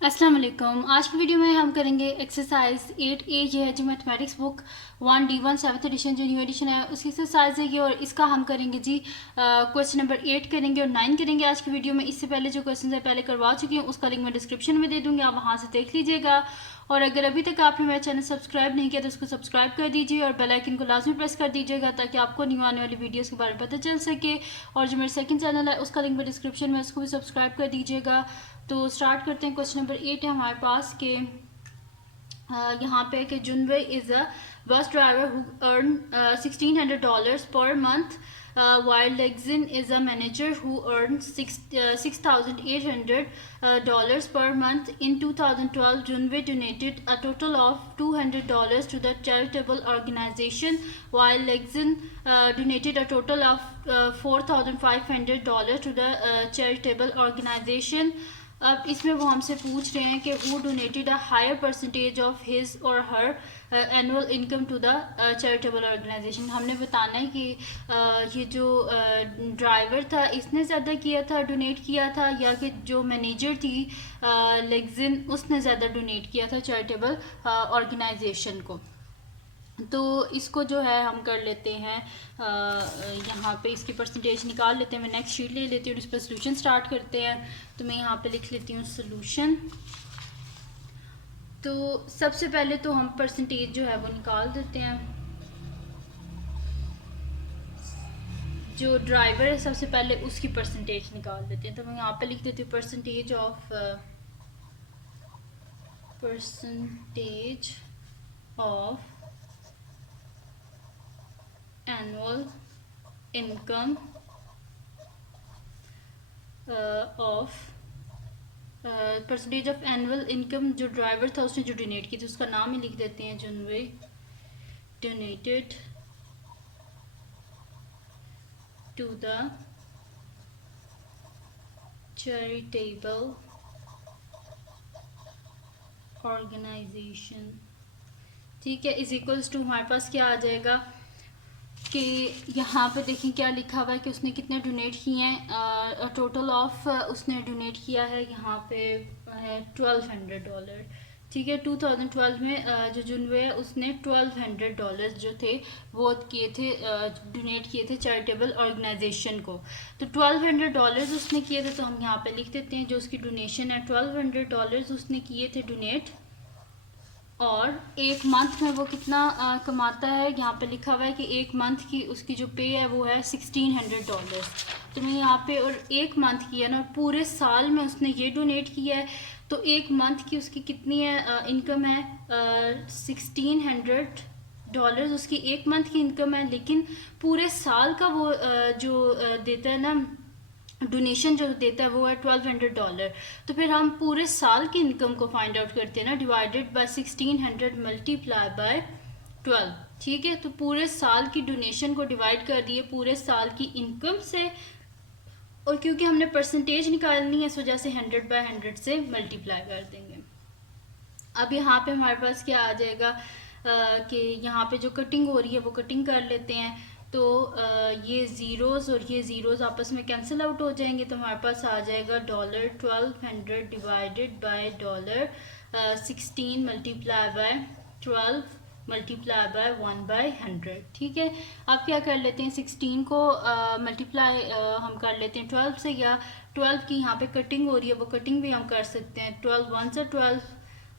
अस्सलाम वालेकुम। आज की वीडियो में हम करेंगे एक्सरसाइज 8A। ये है जो mathematics book 1D1 7th edition जो न्यू एडिशन है उसकी एक्सरसाइज है ये, और इसका हम करेंगे जी क्वेश्चन नंबर 8 करेंगे और 9 करेंगे आज की वीडियो में। इससे पहले जो क्वेश्चन है पहले करवा चुकी हूँ, उसका लिंक मैं डिस्क्रिप्शन में दे दूँगी, आप वहाँ से देख लीजिएगा। और अगर अभी तक आपने मेरा चैनल सब्सक्राइब नहीं किया तो उसको सब्सक्राइब कर दीजिए और बेल आइकन को लाजमी प्रेस कर दीजिएगा ताकि आपको न्यू आने वाली वीडियोस के बारे में पता चल सके। और जो मेरा सेकंड चैनल है उसका लिंक मैं डिस्क्रिप्शन में, उसको भी सब्सक्राइब कर दीजिएगा। तो स्टार्ट करते हैं। क्वेश्चन नंबर 8 है हमारे पास के यहाँ पे कि जुनवे is a bus driver who earn $1600 per month, while Lexin is a manager who earns $6,800 per month. In 2012, Junwei donated a total of $200 to the charitable organization, while Lexin donated a total of $4,500 to the charitable organization. अब इसमें वो हमसे पूछ रहे हैं कि who donated a higher percentage of his और her annual income to the charitable organisation. हमने बताना है कि ये जो ड्राइवर था इसने ज़्यादा किया था, डोनेट किया था, या कि जो मैनेजर थी लेग्जिन उसने ज़्यादा डोनेट किया था चैरिटेबल ऑर्गेनाइजेशन को। तो इसको जो है हम कर लेते हैं, यहाँ पे इसकी परसेंटेज निकाल लेते हैं। मैं नेक्स्ट शीट ले लेती हूँ और इस पर सोल्यूशन स्टार्ट करते हैं। तो मैं यहाँ पे लिख लेती हूँ सोल्यूशन। तो सबसे पहले तो हम परसेंटेज जो है वो निकाल देते हैं। जो ड्राइवर है सबसे पहले उसकी परसेंटेज निकाल देते हैं। तो मैं यहाँ पे लिख देती हूँ percentage of annual income of percentage of annual income जो ड्राइवर था उसने जो डोनेट की थी उसका नाम ही लिख देते हैं, जुनवे donated to the charitable organisation. ठीक है, इज इक्वल्स टू हमारे पास क्या आ जाएगा कि यहाँ पे देखें क्या लिखा हुआ है कि उसने कितने डोनेट किए हैं। टोटल ऑफ उसने डोनेट किया है यहाँ पे है $1200। ठीक है, 2012 में जो जुनवे है उसने $1200 जो थे वो किए थे, डोनेट किए थे चैरिटेबल ऑर्गेनाइजेशन को। तो $1200 उसने किए थे, तो हम यहाँ पे लिख देते हैं जो उसकी डोनेशन है $1200 उसने किए थे डोनेट। और एक मंथ में वो कितना कमाता है, यहाँ पे लिखा हुआ है कि एक मंथ की उसकी जो पे है वो है $1600। तो मैं यहाँ पे और एक मंथ की है ना, पूरे साल में उसने ये डोनेट किया है, तो एक मंथ की उसकी कितनी है इनकम है $1600 उसकी एक मंथ की इनकम है। लेकिन पूरे साल का वो जो देता है ना डोनेशन जो देता है वो है $1200। तो फिर हम पूरे साल की इनकम को फाइंड आउट करते हैं ना, डिवाइडेड बाय 1600 मल्टीप्लाई बाय 12। ठीक है, तो पूरे साल की डोनेशन को डिवाइड कर दिए पूरे साल की इनकम से, और क्योंकि हमने परसेंटेज निकालनी है इस वजह से 100/100 से मल्टीप्लाई कर देंगे। अब यहाँ पे हमारे पास क्या आ जाएगा कि यहाँ पे जो कटिंग हो रही है वो कटिंग कर लेते हैं। तो ये ज़ीरोज़ और ये ज़ीरोज़ आपस में कैंसिल आउट हो जाएंगे, तो हमारे पास आ जाएगा $1200 divided by $16 multiply by 12 multiply by 1/100। ठीक है, अब क्या कर लेते हैं 16 को मल्टीप्लाई हम कर लेते हैं 12 से, या 12 की यहाँ पे कटिंग हो रही है वो कटिंग भी हम कर सकते हैं। 12 1 से 12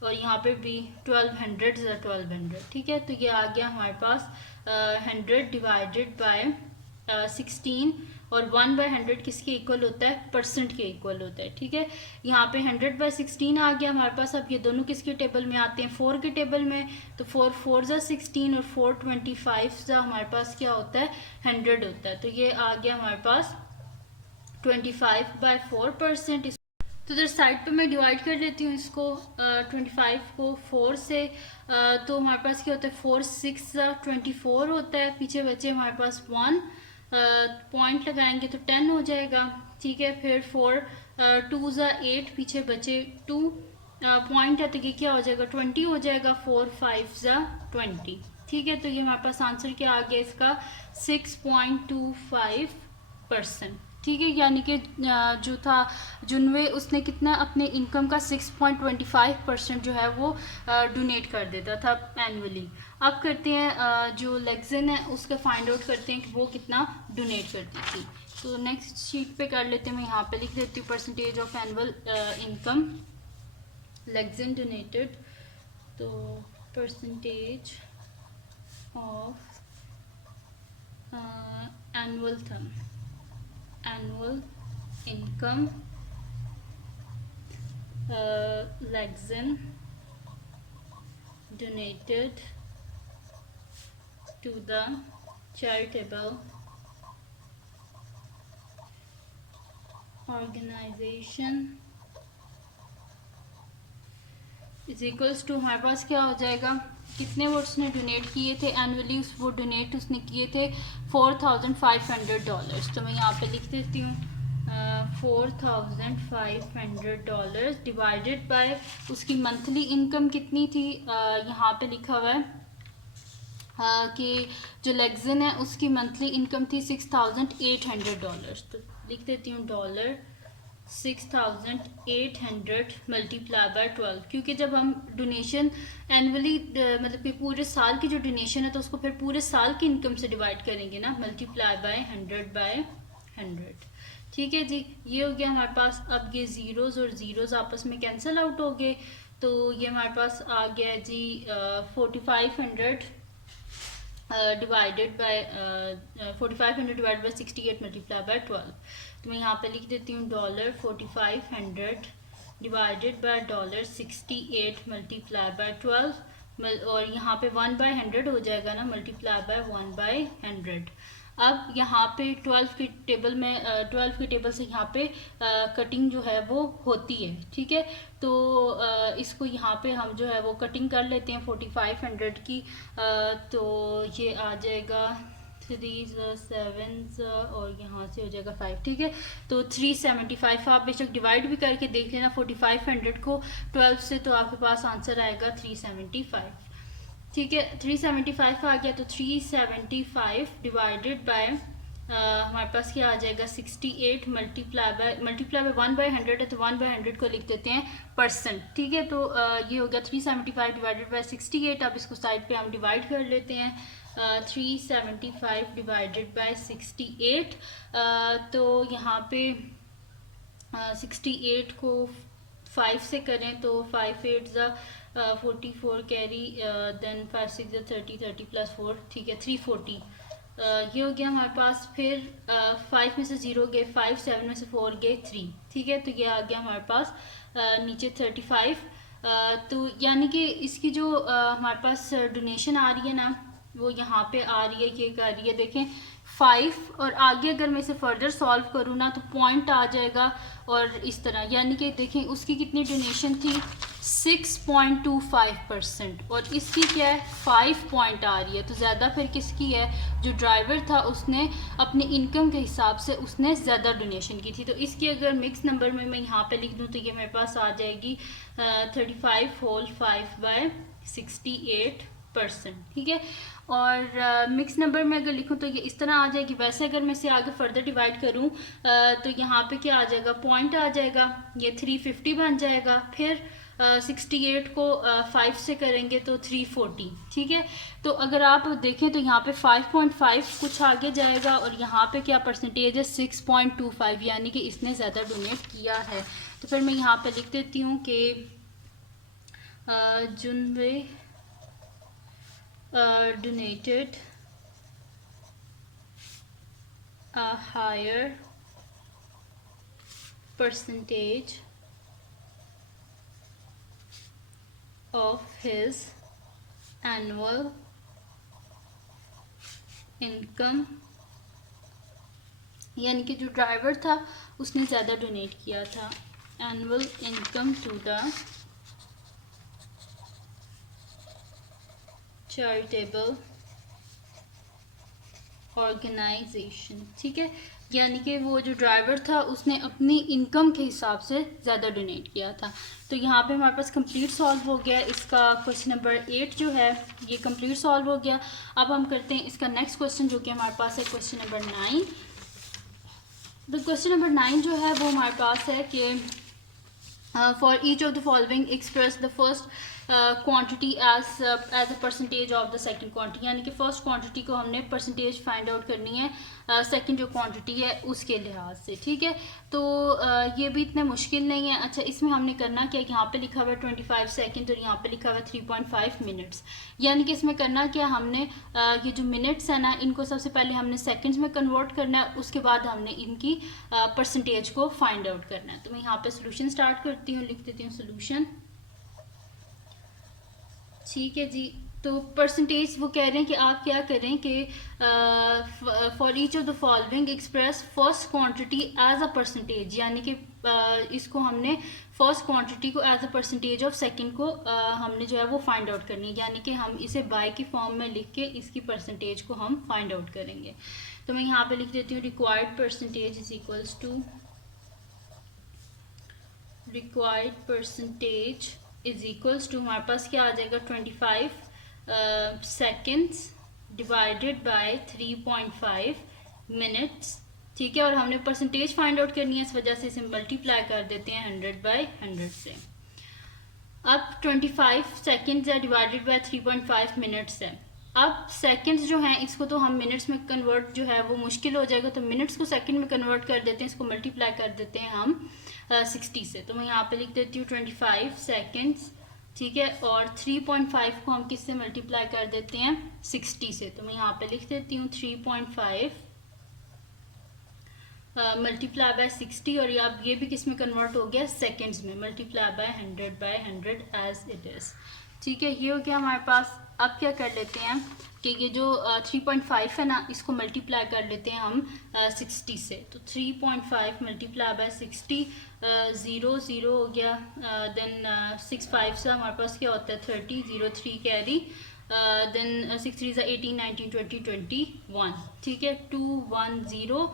और यहाँ पे भी 1200 से 1200। ठीक है, तो ये आ गया हमारे पास 100 डिवाइडेड बाय 16, और 1/100 किसके इक्वल होता है, परसेंट के इक्वल होता है। ठीक है, यहाँ पे 100/16 आ गया हमारे पास। अब ये दोनों किसके टेबल में आते हैं, 4 के टेबल में। तो 4 4 ज़ा 16 और 4 25 ज़ा हमारे पास क्या होता है, 100 होता है। तो ये आ गया हमारे पास 25/4%। तो इधर साइड पे मैं डिवाइड कर लेती हूँ इसको 25 को 4 से। तो हमारे पास क्या होता है, 4 6 24 होता है। पीछे बचे हमारे पास 1, पॉइंट लगाएंगे तो 10 हो जाएगा। ठीक है, फिर 4 2 8, पीछे बचे 2 पॉइंट है तो ये क्या हो जाएगा, 20 हो जाएगा। 4 5 20। ठीक है, तो ये हमारे पास आंसर क्या आ गया इसका 6.25%। ठीक है, यानी कि जो था जुनवे, उसने कितना अपने इनकम का 6.25% जो है वो डोनेट कर देता था एनुअली। अब करते हैं जो लेग्जन है उसका फाइंड आउट करते हैं कि वो कितना डोनेट करती थी। तो नेक्स्ट शीट पे कर लेते हैं, मैं यहाँ पे लिख देती हूँ परसेंटेज ऑफ एनुअल इनकम लेग्जन डोनेटेड। तो परसेंटेज ऑफ annual income Lexan donated to the charitable organization is equals to, हमारे पास क्या हो जाएगा, कितने वो उसने डोनेट किए थे एनुअली, वो डोनेट उसने किए थे $4,500। तो मैं यहाँ पे लिख देती हूँ $4,500 डिवाइडेड बाय उसकी मंथली इनकम कितनी थी, यहाँ पे लिखा हुआ है कि जो लेग्जन है उसकी मंथली इनकम थी $6,800। तो लिख देती हूँ $6,800 मल्टीप्लाई बाय 12, क्योंकि जब हम डोनेशन एनुअली मतलब कि पूरे साल की जो डोनेशन है तो उसको फिर पूरे साल की इनकम से डिवाइड करेंगे ना, मल्टीप्लाई बाय 100/100। ठीक है जी, ये हो गया हमारे पास। अब ये ज़ीरोज़ और ज़ीरोज़ आपस में कैंसिल आउट हो गए, तो ये हमारे पास आ गया जी 4500 divided by 4500 divided by 68 multiply by 12। तो मैं यहाँ पे लिख देती हूँ $4500 डिवाइडेड बाय $68 मल्टीप्लाई बाय 12, और यहाँ पे 1/100 हो जाएगा ना, मल्टीप्लाई बाय 1/100। अब यहाँ पे 12 की टेबल में 12 की टेबल से यहाँ पे कटिंग जो है वो होती है। ठीक है, तो इसको यहाँ पे हम जो है वो कटिंग कर लेते हैं 4500 की। तो ये आ जाएगा 3 7 और यहाँ से हो जाएगा 5। ठीक है, तो 375। आप बेशक डिवाइड भी करके देख लेना 4500 को 12 से, तो आपके पास आंसर आएगा 375। ठीक है, 375 आ गया, तो 375 डिवाइडेड बाय हमारे पास क्या आ जाएगा 68 मल्टीप्लाई बाय 1/100 है, तो 1/100 को लिख देते हैं परसेंट। ठीक है, तो ये हो गया 375 डिवाइडेड बाय 68। अब इसको साइड पे हम डिवाइड कर लेते हैं 375 डिवाइडेड बाय 68। तो यहाँ पे 68 को 5 से करें तो 5 8 44 कैरी, देन 5 6 30 30 प्लस 4। ठीक है, 340 ये हो गया हमारे पास। फिर 5 में से 0 गए 5, 7 में से 4 गए 3। ठीक है, तो ये आ गया हमारे पास नीचे 35। तो यानी कि इसकी जो हमारे पास डोनेशन आ रही है ना, वो यहाँ पे आ रही है, ये कर रही है, देखें 5, और आगे अगर मैं इसे फर्दर सॉल्व करूँ ना तो पॉइंट आ जाएगा, और इस तरह, यानी कि देखें उसकी कितनी डोनेशन थी 6.25%, और इसकी क्या है 5 पॉइंट आ रही है। तो ज़्यादा फिर किसकी है, जो ड्राइवर था उसने अपने इनकम के हिसाब से उसने ज़्यादा डोनेशन की थी। तो इसकी अगर मिक्स नंबर में मैं यहाँ पे लिख दूँ तो ये मेरे पास आ जाएगी 35 होल 5/68%। ठीक है, और मिक्स नंबर में अगर लिखूं तो ये इस तरह आ जाएगी। वैसे अगर मैं इसे आगे फर्दर डिवाइड करूं तो यहाँ पे क्या आ जाएगा, पॉइंट आ जाएगा, ये 350 बन जाएगा। फिर 68 को 5 से करेंगे तो 340। ठीक है, तो अगर आप देखें तो यहाँ पे 5.5 कुछ आगे जाएगा, और यहाँ पे क्या परसेंटेज है 6.25, यानी कि इसने ज़्यादा डोनेट किया है। तो फिर मैं यहाँ पे लिख देती हूँ कि जुनवे donated a higher percentage of his annual income, यानी कि जो ड्राइवर था उसने ज़्यादा डोनेट किया था annual income to the charitable organisation. ठीक है, यानी कि वो जो ड्राइवर था उसने अपनी इनकम के हिसाब से ज़्यादा डोनेट किया था। तो यहाँ पे हमारे पास कंप्लीट सॉल्व हो गया इसका क्वेश्चन नंबर 8 जो है ये कंप्लीट सॉल्व हो गया। अब हम करते हैं इसका नेक्स्ट क्वेश्चन जो कि हमारे पास है क्वेश्चन नंबर 9। तो क्वेश्चन नंबर 9 जो है वो हमारे पास है कि for each of the following express the first quantity as a percentage of the second quantity, यानी कि फर्स्ट क्वांटिटी को हमने परसेंटेज फाइंड आउट करनी है सेकंड जो क्वांटिटी है उसके लिहाज से, ठीक है। तो ये भी इतना मुश्किल नहीं है। अच्छा, इसमें हमने करना क्या, यहाँ पे लिखा हुआ है 25 सेकंड और यहाँ पे लिखा हुआ है 3.5 मिनट्स, यानी कि इसमें करना क्या, हमने ये जो मिनट्स है ना इनको सबसे पहले हमने सेकंड्स में कन्वर्ट करना है, उसके बाद हमने इनकी परसेंटेज को फाइंड आउट करना है। तो मैं यहाँ पे सोल्यूशन स्टार्ट करती हूँ, लिख देती हूँ सोल्यूशन, ठीक है जी। तो परसेंटेज वो कह रहे हैं कि आप क्या करें कि for each of the following express first quantity as a percentage, यानी कि इसको हमने फर्स्ट क्वांटिटी को as a percentage of second को हमने जो है वो फाइंड आउट करनी है, यानी कि हम इसे बाय की फॉर्म में लिख के इसकी परसेंटेज को हम फाइंड आउट करेंगे। तो मैं यहाँ पे लिख देती हूँ required percentage is equals to required percentage is equals to हमारे पास क्या आ जाएगा 25 सेकेंड्स डिवाइडेड बाय 3.5 मिनट्स, ठीक है। और हमने परसेंटेज फाइंड आउट करनी है, इस वजह से इसे मल्टीप्लाई कर देते हैं 100/100 से। अब 25 सेकेंड्स है डिवाइडेड बाय 3.5 मिनट्स है। अब सेकंड्स जो हैं इसको तो हम मिनट्स में कन्वर्ट जो है वो मुश्किल हो जाएगा, तो मिनट्स को सेकंड में कन्वर्ट कर देते हैं, इसको मल्टीप्लाई कर देते हैं हम 60 से। तो मैं यहाँ पे लिख देती हूँ 25 सेकंड्स, ठीक है, और 3.5 को हम किससे मल्टीप्लाई कर देते हैं 60 से। तो मैं यहाँ पे लिख देती हूँ 3.5 मल्टीप्लाई बाय 60, और अब ये भी किस में कन्वर्ट हो गया सेकंड्स में, multiply by 100/100 as it is, ठीक है। ये हो गया हमारे पास। अब क्या कर लेते हैं कि ये जो 3.5 है ना इसको मल्टीप्लाई कर लेते हैं हम 60 से। तो 3.5 मल्टीप्लाई बाय 60, 0 0 हो गया, देन 6 5 से हमारे पास क्या होता है 30, 0 3 कैरी, देन 6 3 से 18 19 20 21, ठीक है। 2 1 0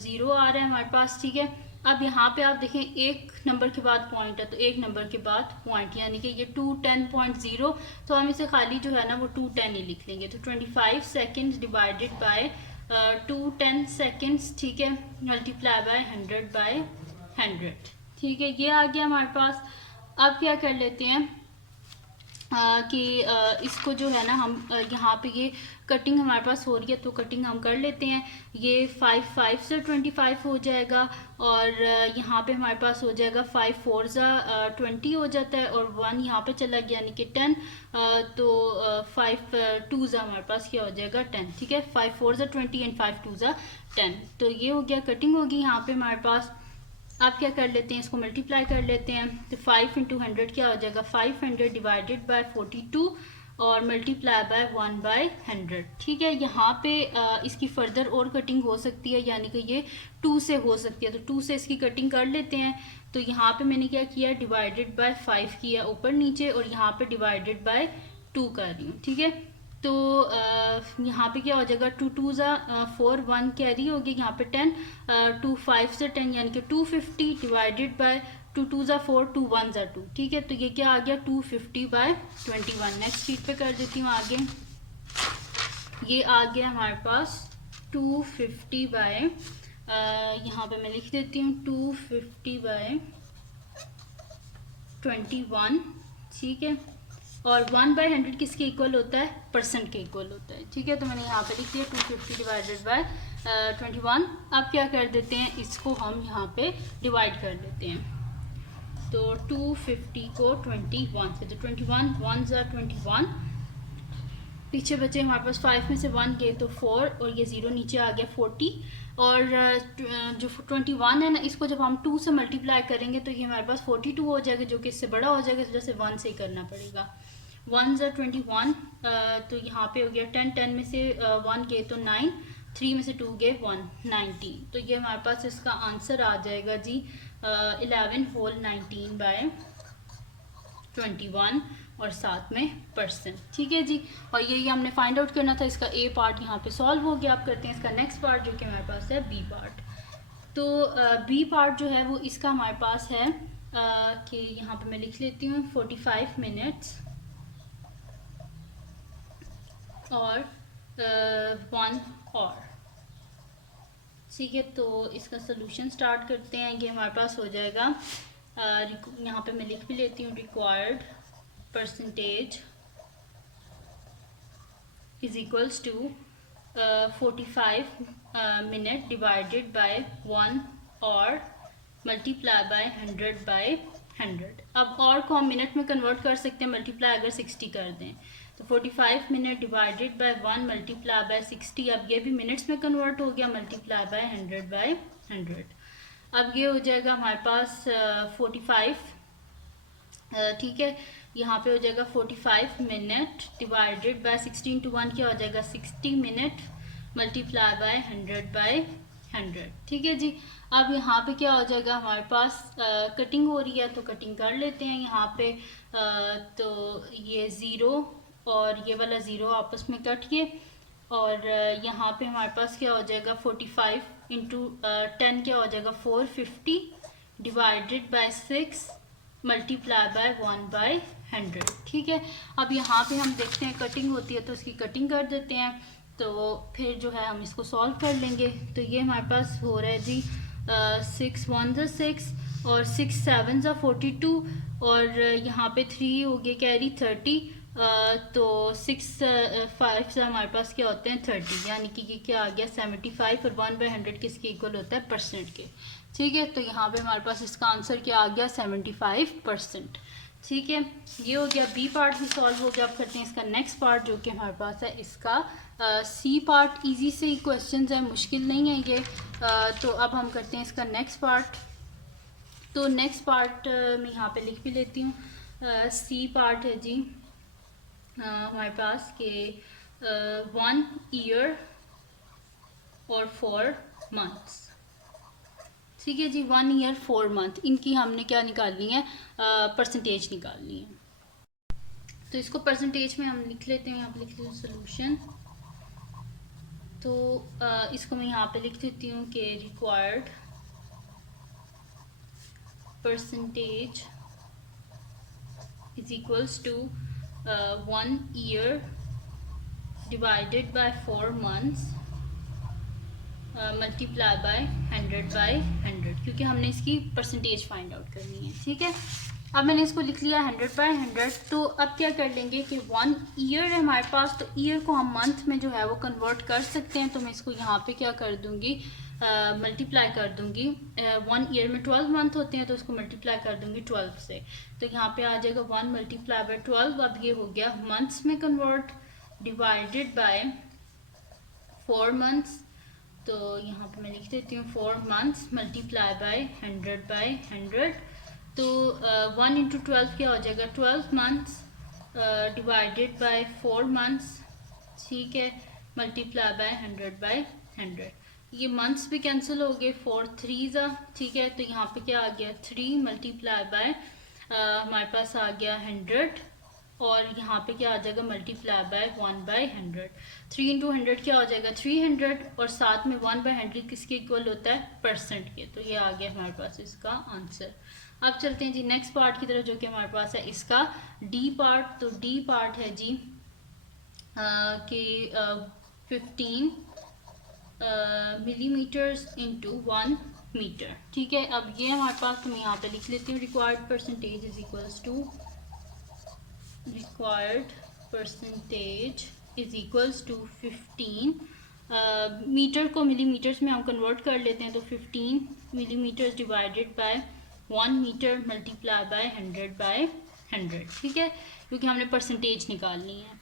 0 आ रहा है हमारे पास, ठीक है। अब यहाँ पे आप देखें एक नंबर के बाद पॉइंट है, तो एक नंबर के बाद पॉइंट, यानी कि ये 210.0, तो हम इसे खाली जो है ना वो 210 ही लिख लेंगे। तो 25 सेकेंड्स डिवाइडेड बाय 210 सेकेंड्स, ठीक है, मल्टीप्लाई बाय 100/100, ठीक है। ये आ गया हमारे पास। अब क्या कर लेते हैं कि इसको जो है ना हम यहाँ पे ये कटिंग हमारे पास हो रही है, तो कटिंग हम कर लेते हैं। ये 5 5 से 25 हो जाएगा, और यहाँ पे हमारे पास हो जाएगा 5 4 ज़ा 20 हो जाता है, और 1 यहाँ पे चला गया यानी कि 10, तो 5 2 ज़ा हमारे पास क्या हो जाएगा 10, ठीक है। 5 4 ज़ा 20 एंड 5 2 ज़ा 10, तो ये हो गया कटिंग होगी यहाँ पे हमारे पास। आप क्या कर लेते हैं इसको मल्टीप्लाई कर लेते हैं, तो 5 × 100 क्या हो जाएगा 500 डिवाइडेड बाय 42 और मल्टीप्लाई बाय 1/100, ठीक है। यहाँ पे इसकी फर्दर और कटिंग हो सकती है, यानी कि ये 2 से हो सकती है, तो 2 से इसकी कटिंग कर लेते हैं। तो यहाँ पे मैंने क्या किया डिवाइडेड बाय 5 किया ऊपर नीचे, और यहाँ पे डिवाइडेड बाय 2 कर रही हूँ, ठीक है। तो यहाँ पे क्या हो जाएगा 2 2 ज़ा 4 1 कैरी हो गया, यहाँ पे 10 2 5 से 10 यानी कि 250 डिवाइडेड बाय 2 2 ज़ा 4 2 1 ज़ा 2, ठीक है। तो ये क्या आ गया 250/21। नेक्स्ट शीट पे कर देती हूँ आगे। ये आ गया हमारे पास 250 यहाँ पे मैं लिख देती हूँ 250/21, ठीक है। और 1/100 किसके इक्वल होता है परसेंट के इक्वल होता है, ठीक है। तो मैंने यहाँ पे लिख दिया 250 डिवाइडेड बाय 21। अब क्या कर देते हैं इसको हम यहाँ पे डिवाइड कर देते हैं, तो 250 को 21 से, तो 21 1 ज़ा 21, पीछे बचे हमारे पास 5 में से 1 गए तो 4, और ये 0 नीचे आ गया 40, और जो 21 है ना इसको जब हम 2 से मल्टीप्लाई करेंगे तो ये हमारे पास 42 हो जाएगा, जो कि इससे बड़ा हो जाएगा, इस वजह से 1 से ही करना पड़ेगा। 1 ज़ा 21, तो यहाँ पे हो गया 10 10 में से 1 गए तो 9, 3 में से 2 गए 1 19, तो ये हमारे पास इसका आंसर आ जाएगा जी 11 होल 19/21 और साथ में परसेंट, ठीक है जी। और यही हमने फाइंड आउट करना था। इसका ए पार्ट यहाँ पे सॉल्व हो गया। आप करते हैं इसका नेक्स्ट पार्ट जो कि हमारे पास है बी पार्ट। तो बी पार्ट जो है वो इसका हमारे पास है कि यहाँ पे मैं लिख लेती हूँ 45 मिनट्स और 1 और, ठीक है, तो इसका सोल्यूशन स्टार्ट करते हैं। ये हमारे पास हो जाएगा, यहाँ पे मैं लिख भी लेती हूँ, required percentage is equals to 45 minute divided by 1 और मल्टीप्लाई बाय 100 बाय 100। अब और को हम मिनट में कन्वर्ट कर सकते हैं, मल्टीप्लाई अगर 60 कर दें तो 45 minute divided by 1 multiply by 60। अब ये भी मिनट्स में कन्वर्ट हो गया, मल्टीप्लाई बाय 100 बाय 100। अब ये हो जाएगा हमारे पास 45, ठीक है, यहाँ पे हो जाएगा 45 मिनट डिवाइडेड बाय 16 टू 1 क्या हो जाएगा 60 मिनट मल्टीप्लाई बाय 100 बाय 100। ठीक है जी। अब यहाँ पे क्या हो जाएगा हमारे पास, कटिंग हो रही है तो कटिंग कर लेते हैं यहाँ पे। तो ये ज़ीरो और ये वाला ज़ीरो आपस में कट गए, और यहाँ पे हमारे पास क्या हो जाएगा 45 इंटू 10 क्या हो जाएगा 450 divided by 6 multiply by 1 by 100। ठीक है, अब यहाँ पे हम देखते हैं कटिंग होती है तो इसकी कटिंग कर देते हैं, तो फिर जो है हम इसको सॉल्व कर लेंगे। तो ये हमारे पास हो रहा है जी 6 1 ज़ा 6 और 6 7 ज़ा 42, और यहाँ पे 3 हो गया कैरी 30, तो 6 5 से हमारे पास क्या होते हैं 30, यानी कि ये क्या आ गया 75, और 1 बाई 100 किसके इक्वल होता है परसेंट के। ठीक है, तो यहाँ पे हमारे पास इसका आंसर क्या आ गया 75%। ठीक है, ये हो गया बी पार्ट भी सॉल्व हो गया। अब करते हैं इसका नेक्स्ट पार्ट जो कि हमारे पास है इसका सी पार्ट। इजी से ही क्वेश्चन है, मुश्किल नहीं है ये। तो अब हम करते हैं इसका नेक्स्ट पार्ट। तो नेक्स्ट पार्ट मैं यहाँ पे लिख भी लेती हूँ। सी पार्ट है जी हमारे पास के 1 ईयर और 4 मंथ्स। ठीक है जी, 1 ईयर 4 मंथ, इनकी हमने क्या निकालनी है, परसेंटेज निकालनी है। तो इसको परसेंटेज में हम लिख लेते हैं, यहाँ पे लिख लेते हैं सोल्यूशन। तो इसको मैं यहाँ पे लिख देती हूँ कि required percentage is equals to 1 year divided by 4 months multiply by 100 by 100, क्योंकि हमने इसकी परसेंटेज फाइंड आउट करनी है। ठीक है, अब मैंने इसको लिख लिया 100 बाय 100। तो अब क्या कर लेंगे कि 1 ईयर है हमारे पास, तो ईयर को हम मंथ में जो है वो कन्वर्ट कर सकते हैं। तो मैं इसको यहाँ पे क्या कर दूँगी, मल्टीप्लाई कर दूँगी। 1 ईयर में 12 मंथ होते हैं, तो उसको मल्टीप्लाई कर दूँगी 12 से। तो यहाँ पे आ जाएगा 1 मल्टीप्लाई बाय 12। अब ये हो गया मंथ्स में कन्वर्ट, डिवाइडेड बाय 4 मंथ्स। तो यहाँ पे मैं लिख देती हूँ 4 मंथ्स मल्टीप्लाई बाय 100 बाय 100। तो 1 इंटू 12 क्या हो जाएगा 12 मंथ्स डिवाइडेड बाय 4 मंथ्स। ठीक है, मल्टीप्लाई बाय 100 बाय 100। ये मंथ्स भी कैंसिल हो गए, 4 3 ज़ा। ठीक है, तो यहाँ पे क्या आ गया 3 मल्टीप्लाई बाय हमारे पास आ गया 100, और यहाँ पे क्या आ जाएगा मल्टीप्लाई बाय 1 बाय 100। 3 इंटू 100 क्या हो जाएगा 300, और साथ में 1 बाय 100 किसके इक्वल होता है परसेंट के। तो ये आ गया हमारे पास इसका आंसर। अब चलते हैं जी नेक्स्ट पार्ट की तरफ जो कि हमारे पास है इसका डी पार्ट। तो डी पार्ट है जी कि 15 मिलीमीटर्स इंटू 1 मीटर। ठीक है, अब ये हमारे पास, तो मैं यहाँ पे लिख लेती हूँ required percentage is equals to required percentage is equals to 15 metre को मिलीमीटर्स में हम कन्वर्ट कर लेते हैं। तो 15 millimetres divided by 1 metre multiply by 100 by 100। ठीक है, क्योंकि हमने परसेंटेज निकालनी है।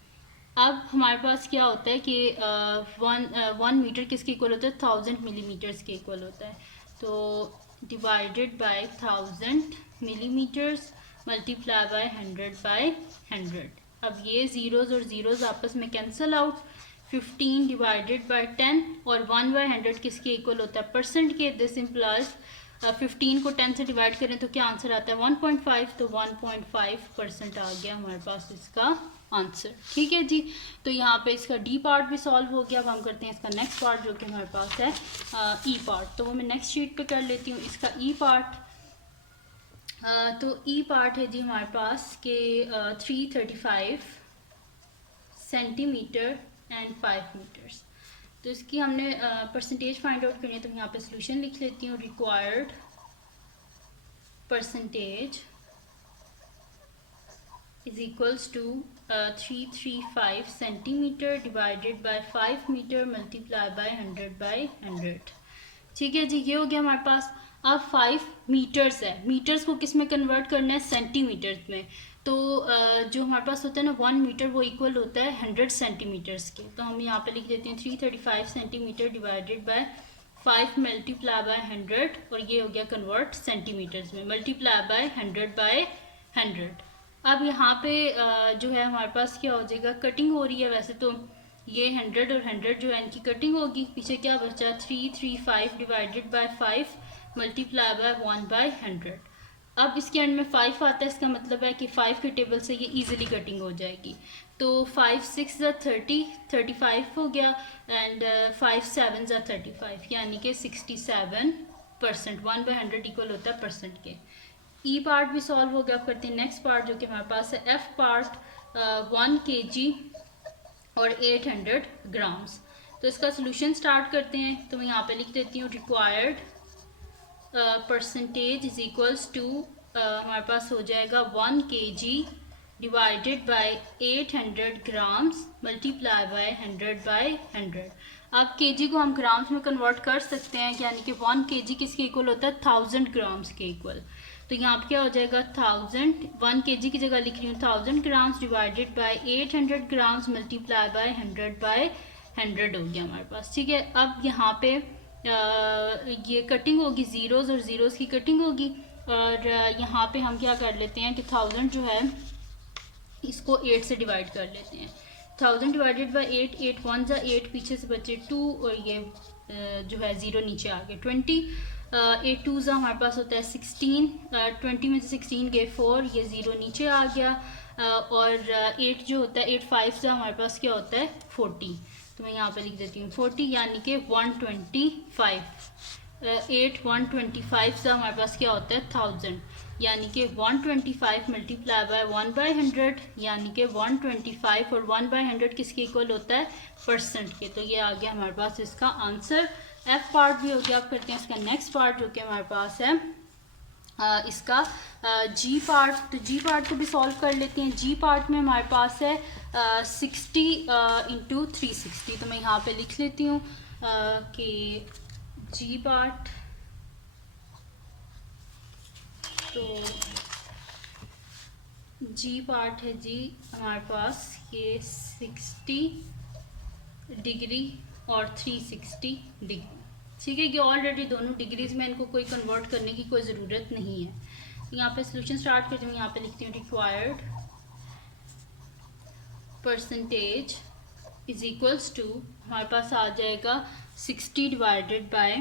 अब हमारे पास क्या होता है कि 1 मीटर किसके इक्वल होता है 1000 मिलीमीटर्स के इक्वल होता है। तो divided by 1000 millimetres multiply by 100 by 100। अब ये ज़ीरोज़ और ज़ीरोज़ आपस में कैंसिल आउट। 15 डिवाइडेड बाय 10 और 1 बाय 100 किसके इक्वल होता है परसेंट के। दिस इम्प्लाइज 15 को 10 से डिवाइड करें तो क्या आंसर आता है 1.5। तो 1.5% आ गया हमारे पास इसका आंसर। ठीक है जी, तो यहाँ पे इसका डी पार्ट भी सॉल्व हो गया। अब हम करते हैं इसका नेक्स्ट पार्ट जो कि हमारे पास है ई पार्ट। तो वो मैं नेक्स्ट शीट पे कर लेती हूँ इसका ई पार्ट। तो ई पार्ट है जी हमारे पास के 335 सेंटीमीटर एंड 5 मीटर्स। तो इसकी हमने परसेंटेज फाइंड आउट करनी है, तो यहाँ पे सोल्यूशन लिख लेती हूँ। Required percentage is equals to 335 centimetre divided by 5 metre multiply by 100 by 100। ठीक है जी, ये हो गया हमारे पास। अब 5 मीटर्स है, मीटर्स को किस में कन्वर्ट करना है, सेंटीमीटर्स में। तो जो हमारे पास होता है ना 1 मीटर, वो इक्वल होता है 100 सेंटीमीटर्स के। तो हम यहाँ पे लिख देते हैं 335 centimetre divided by 5 multiply by 100, और ये हो गया कन्वर्ट सेंटीमीटर्स में, मल्टीप्लाई बाय 100 बाय 100। अब यहाँ पे जो है हमारे पास क्या हो जाएगा, कटिंग हो रही है वैसे तो, ये 100 और 100 जो है इनकी कटिंग होगी। पीछे क्या बचा, 335 divided by 5 multiply by 1 by 100। अब इसके एंड में 5 आता है, इसका मतलब है कि 5 के टेबल से ये इजीली कटिंग हो जाएगी। तो 5 6 ज़ा 30, 35 हो गया, एंड 5 7 ज़ा 35, यानी कि 67%। 1 बाय 100 इक्वल होता है परसेंट के। ई पार्ट भी सॉल्व हो गया। अब करते हैं नेक्स्ट पार्ट जो कि हमारे पास है एफ पार्ट, 1 kg और 800 ग्राम्स। तो इसका सोल्यूशन स्टार्ट करते हैं। तो मैं यहाँ पे लिख देती हूँ required percentage is equals to, हमारे पास हो जाएगा 1 kg divided by 800 grams multiply by 100 by 100। अब kg को हम ग्राम्स में कन्वर्ट कर सकते हैं, यानी कि 1 kg किसके इक्वल होता है, 1000 ग्राम्स के इक्वल। तो यहाँ पे क्या हो जाएगा, 1 kg की जगह लिख रही हूँ 1000 grams divided by 800 grams multiply by 100 by 100 हो गया हमारे पास। ठीक है, अब यहाँ पे ये कटिंग होगी, ज़ीरोज़ और ज़ीरोज़ की कटिंग होगी, और यहाँ पे हम क्या कर लेते हैं कि 1000 जो है इसको 8 से डिवाइड कर लेते हैं। 1000 डिवाइडेड बाय 8, 8 1 ज़ा 8, पीछे से बचे 2, और ये जो है 0 नीचे आ गए 20। 8 2 ज़ा हमारे पास होता है 16, 20 में से 16 गए 4, ये 0 नीचे आ गया, और 8 जो होता है 8 5 ज़ा हमारे पास क्या होता है 40। तो मैं यहाँ पे लिख देती हूँ 40, यानी कि 125। 8 125 ज़ा हमारे पास क्या होता है 1000, यानी कि 125 मल्टीप्लाई बाय 1 बाय 100, यानी कि 125, और 1 बाय 100 किसके इक्वल होता है, परसेंट के। तो ये आ गया हमारे पास इसका आंसर। एफ पार्ट भी हो गया। अब करते हैं इसका नेक्स्ट पार्ट जो कि हमारे पास है इसका जी पार्ट। तो जी पार्ट को भी सॉल्व कर लेते हैं। जी पार्ट में हमारे पास है 60 इंटू 360। तो मैं यहाँ पे लिख लेती हूँ कि जी पार्ट, तो जी पार्ट है जी हमारे पास ये 60 डिग्री और 360 डिग्री। ठीक है, ये ऑलरेडी दोनों डिग्रीज में, इनको कोई कन्वर्ट करने की कोई ज़रूरत नहीं है। यहाँ पे सोल्यूशन स्टार्ट करती हूँ। यहाँ पे लिखती हूँ required percentage is equals to, हमारे पास आ जाएगा 60 divided by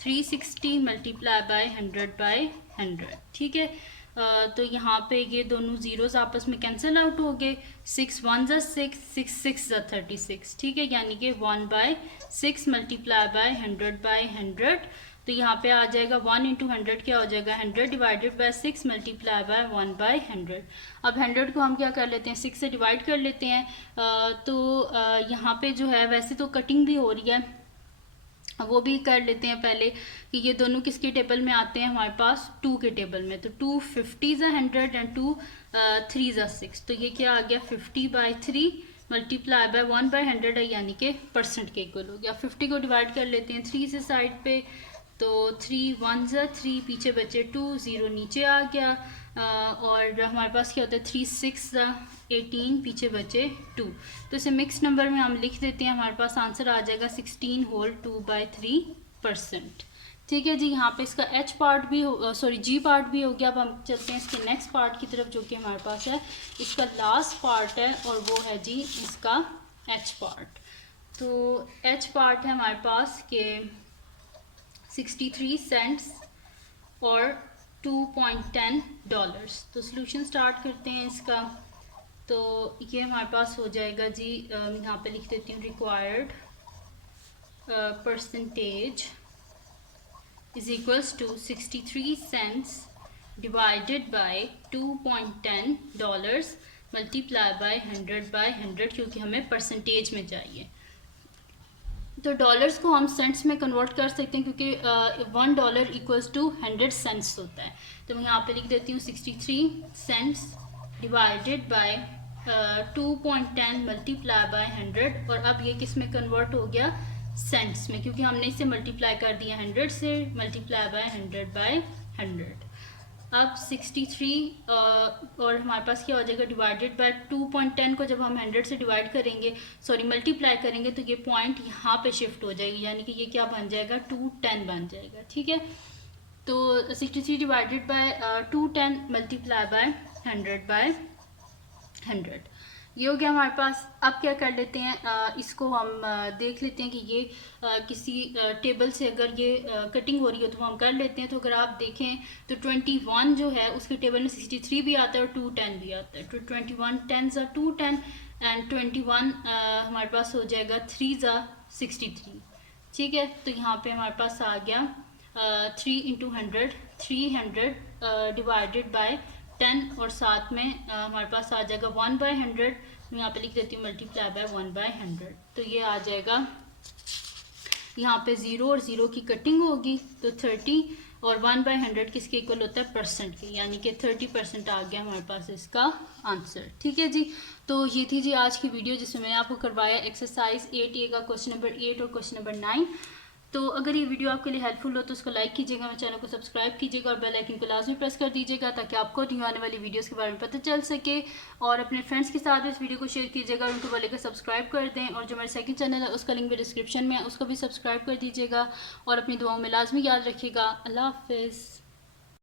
360 multiply by 100 by 100। ठीक है, तो यहाँ पे ये दोनों ज़ीरोज़ आपस में कैंसिल आउट हो गए। 6 1 ज़ा 6, 6 6 ज़ा 36। ठीक है, यानी कि 1 बाय 6 मल्टीप्लाई बाय 100 बाय 100। तो यहाँ पे आ जाएगा 1 इंटू 100 क्या हो जाएगा 100 divided by 6 multiply by 1 by 100। अब 100 को हम क्या कर लेते हैं 6 से डिवाइड कर लेते हैं। तो यहाँ पे जो है वैसे तो कटिंग भी हो रही है, वो भी कर लेते हैं पहले कि ये दोनों किसके टेबल में आते हैं हमारे पास 2 के टेबल में। तो 2 50 ज़ा 100 एंड 2 3 ज़ा 6। तो ये क्या आ गया 50 बाय 3 मल्टीप्लाई बाय 1 बाय 100 है, यानी कि परसेंट के इक्वल हो गया। 50 को डिवाइड कर लेते हैं 3 से साइड पे, तो 3 1 ज़ा 3, पीछे बचे 2, 0 नीचे आ गया, और हमारे पास क्या होता है 3 6 ज़ा 18, पीछे बचे 2। तो इसे मिक्स नंबर में हम लिख देते हैं। हमारे पास आंसर आ जाएगा 16 होल 2/3%। ठीक है जी, यहाँ पे इसका एच पार्ट भी जी पार्ट भी हो गया। अब हम चलते हैं इसके नेक्स्ट पार्ट की तरफ जो कि हमारे पास है इसका लास्ट पार्ट है, और वो है जी इसका एच पार्ट। तो एच पार्ट है हमारे पास के 63 सेंट्स और $2.10। तो सोल्यूशन स्टार्ट करते हैं इसका। तो ये हमारे पास हो जाएगा जी, यहाँ पे लिख देती हूँ required percentage is equals to 63 cents divided by $2.10 multiply by 100 by 100, क्योंकि हमें परसेंटेज में चाहिए। तो डॉलर्स को हम सेंट्स में कन्वर्ट कर सकते हैं क्योंकि $1 इक्वल्स टू 100 सेंट्स होता है। तो मैं यहाँ पे लिख देती हूँ 63 cents divided by 2.10 multiply by 100। और अब ये किस में कन्वर्ट हो गया, सेंट्स में, क्योंकि हमने इसे मल्टीप्लाई कर दिया 100 से, मल्टीप्लाई बाय 100 बाय 100। अब 63 और हमारे पास क्या हो जाएगा, डिवाइडेड बाय 2.10 को जब हम 100 से डिवाइड करेंगे, सॉरी मल्टीप्लाई करेंगे, तो ये पॉइंट यहाँ पे शिफ्ट हो जाएगी, यानी कि ये क्या बन जाएगा, 210 बन जाएगा। ठीक है, तो 63 divided by 210 multiply by 100 by 100, ये हो गया हमारे पास। अब क्या कर लेते हैं, इसको हम देख लेते हैं कि ये किसी टेबल से अगर ये कटिंग हो रही है तो हम कर लेते हैं। तो अगर आप देखें तो 21 जो है उसके टेबल में 63 भी आता है और 210 भी आता है। तो 21 10 ज़ा 210 एंड 21 हमारे पास हो जाएगा 3 ज़ा 63। ठीक है, तो यहाँ पे हमारे पास आ गया 3 इंटू 100, 300 डिवाइडेड बाय 10 और साथ में हमारे पास आ जाएगा 1/100। मैं यहाँ पे लिख देती हूँ मल्टीप्लाई बाय 1/100। तो ये आ जाएगा, यहाँ पे 0 और 0 की कटिंग होगी तो 30 और 1/100 किसके इक्वल होता है, परसेंट के, यानी कि 30% आ गया हमारे पास इसका आंसर। ठीक है जी, तो ये थी जी आज की वीडियो जिसमें मैंने आपको करवाया एक्सरसाइज 8A का क्वेश्चन नंबर 8 और क्वेश्चन नंबर 9। तो अगर ये वीडियो आपके लिए हेल्पफुल हो तो उसको लाइक कीजिएगा, मेरे चैनल को सब्सक्राइब कीजिएगा और बेल आइकन को लाजमी प्रेस कर दीजिएगा ताकि आपको न्यू आने वाली वीडियोस के बारे में पता चल सके। और अपने फ्रेंड्स के साथ इस वीडियो को शेयर कीजिएगा और उनको बोलेगा सब्सक्राइब कर दें। और जो मेरा सेकंड चैनल है उसका लिंक भी डिस्क्रिप्शन में है, उसको भी सब्सक्राइब कर दीजिएगा और अपनी दुआओं में लाजमी याद रखिएगा। अल्लाह हाफिज़।